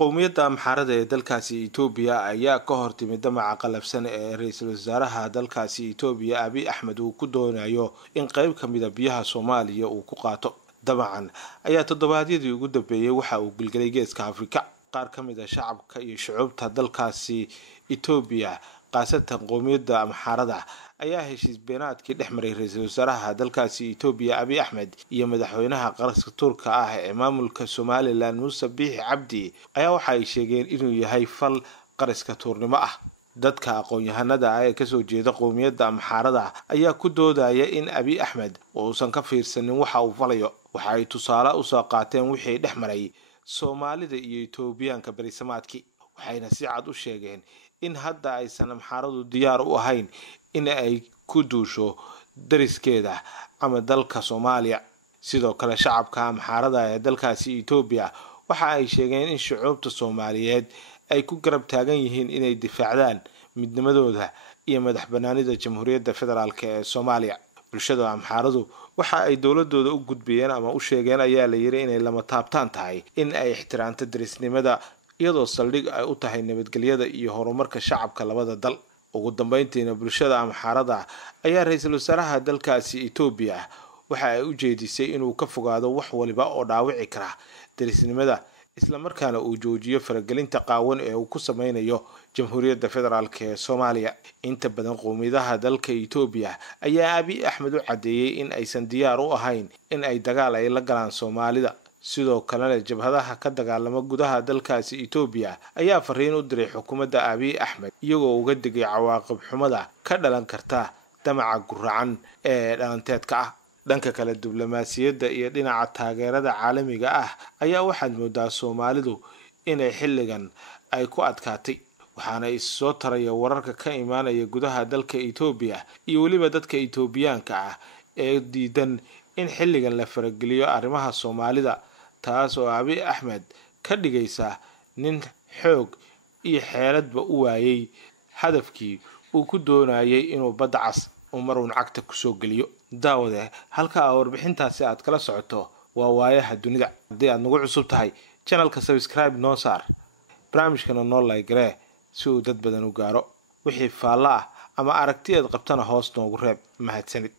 qowmiyadda Amxaarada ee dalkaasi Itoobiya ayaa ka hortimid damaca qalabsan ee ra'iisul wasaaraha dalkaasi Itoobiya Abiy Ahmed uu ku doonayo in qayb ka mid ah biyaha Soomaaliya uu ku qaato. Damacan ayaa toddobaadyadii ugu dambeeyay waxa uu gilgilay Geeska Afrika. Qaar ka mid ah shacabka iyo shucuubta dalkaasi Itoobiya qaasatan qowmiyadda Amxaarada ayaa heshiis beenaadkii dhexmaray ra'iisul wasaaraha dalkaasi Itoobiya Abiy Ahmed iyo madaxweynaha qaranka Turka ah ee maamulka Somaliland Muuse Biixi Cabdi ayaa waxa ay sheegeen inuu yahay fal qariska tuurnimo ah. Dadka aqoon-yahanada ah ee kasoo jeeda qowmiyadda Amxaarada ayaa ku doodaya in Abiy Ahmed uusan ka fiirsanin waxa uu falayo. Waxa ay tusaale u soo qaateen wixii dhexmaray Soomaalida iyo Itoobiyaanka bariisamaadkii, waxayna si cad u sheegeen in hadda aysan Amxaaradu diyaar u ahayn in ay ku duusho dariskeeda ama dalka Soomaaliya. Sidoo kale shacabka Amxaarada ee dalkaasi Itoobiya waxa ay sheegeen in shucuubta Soomaaliyeed ay ku garab taagan yihiin inay difaacdaan midnimadooda iyo madaxbannaanida Jamhuuriyadda Federaalka ee Soomaaliya. Bulshada Amxaaradu waxa ay dowladooda u gudbiyeen ama u sheegeen ayaa la yiri inay lama taabtaan tahay in ay ixtiraamto darisnimada iyadoo saldhig ay u tahay nabadgelyada iyo horumarka shacabka labada dal. Ugu dambeyntiina bulshada Amxaarada ayaa ra'iisul wasaaraha dalkaasi Itoobiya waxa ay u jeedisay inuu ka fogaado wax waliba oo dhaawici kara darisnimada isla markaana uu joojiyo faragelinta qaawan ee uu ku sameynayo Jamhuuriyadda Federaalka ee Soomaaliya. Inta badan qowmiyadaha dalka Itoobiya ayaa Abiy Ahmed u cadeeyay in aysan diyaar u ahayn in ay dagaal ay la galaan Soomaalida. sidoo kalena jabhadaha ka dagaalama gudaha dalkaasi Itoobiya ayaa fariin u diray xukuumadda Abiy Ahmed iyagoo uga digay cawaaqib xumada ka dhalan karta damaca guracan ee dhalanteedka ah. dhanka kale diblomaasiyadda iyo dhinaca taageerada caalamiga ah ayaa waxaad moodaa Soomaalidu inay xilligan ay ku adkaatay, waxaana soo taraya wararka ka imaanaya gudaha dalka Itoobiya iyo waliba dadka Itoobiyaanka ah ee diidan in xilligan la farageliyo arrimaha Soomaalida, taas oo Abiy Ahmed ka dhigaysa nin xoog iyo xeeladba u waayay hadafkii uu ku doonayay inuu badda cas umarun cagta ku soo geliyo. daawade halka warbixintaasi aad kala socoto waa waayaha dunida. haddii aad nagu cusub tahay channelka subscribe noo saar, barnaamijkana noo like garee si uu dad badan u gaaro. wixii faalla ah ama aragtiyeed qabtana hoos noogu reeb. mahadsanid.